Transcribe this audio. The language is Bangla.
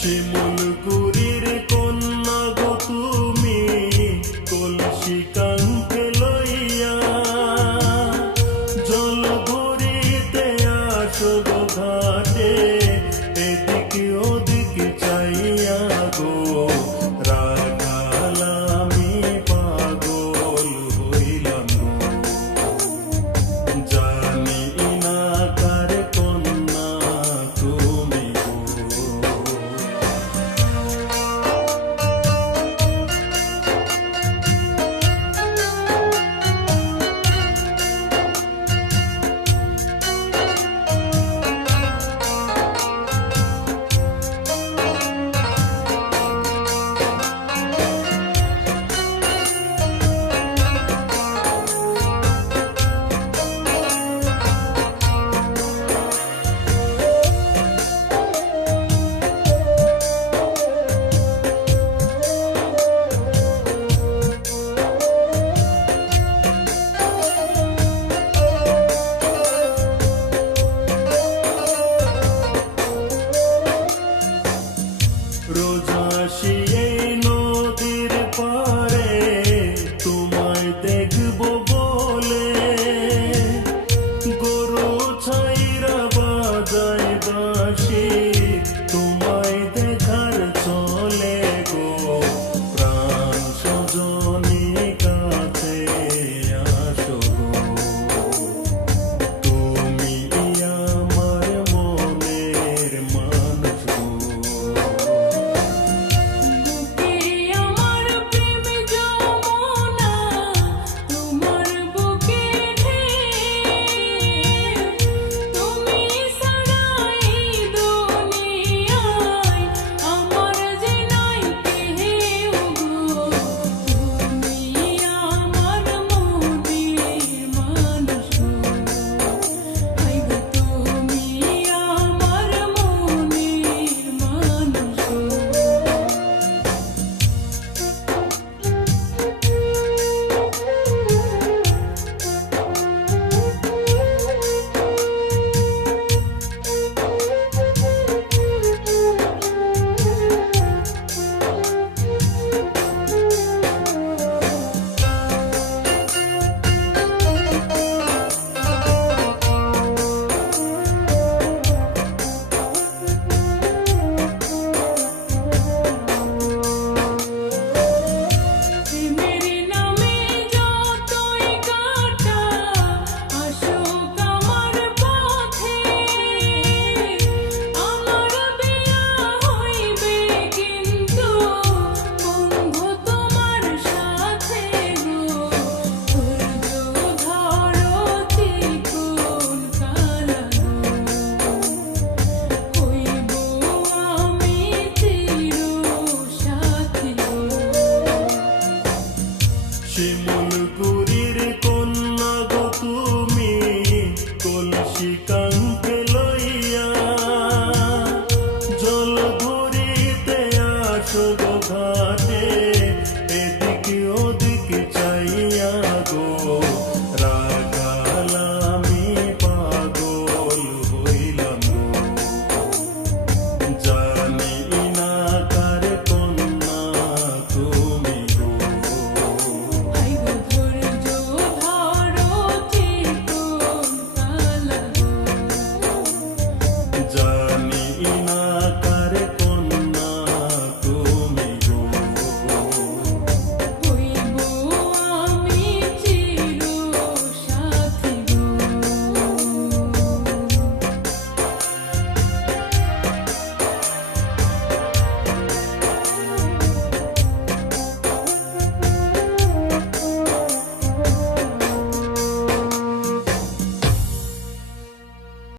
শিমুলপুরীর কন্যা গো তুমি, কলসি কাঙ্কে লইয়া জল ভরিতে আসো গো ঘাটে, এদিকে ওদিকে চাইয়া গো রাখাল আমি পাগল হইলাম জানি না কার কন্যা তুমি গো। রোজ আসি এই নদীর পারে তোমায় দেখব বলে, গরু ছাইরা বাজায় বাঁশি তোমায় দেখার চলে গো, প্রাণ সজনী কাছে আসো গো, তুমি আমার মনের মানুষ গো। শিমুলপুরীর কন্যা গো তুমি, কলসি কাঙ্কে লইয়া জল ভরিতে আসো গো ঘাটে, এদিকে ওদিকে চাইয়া গো রাখাল আমি পাগল হইলাম গো, জানি না কার কন্যা তুমি গো। জানি না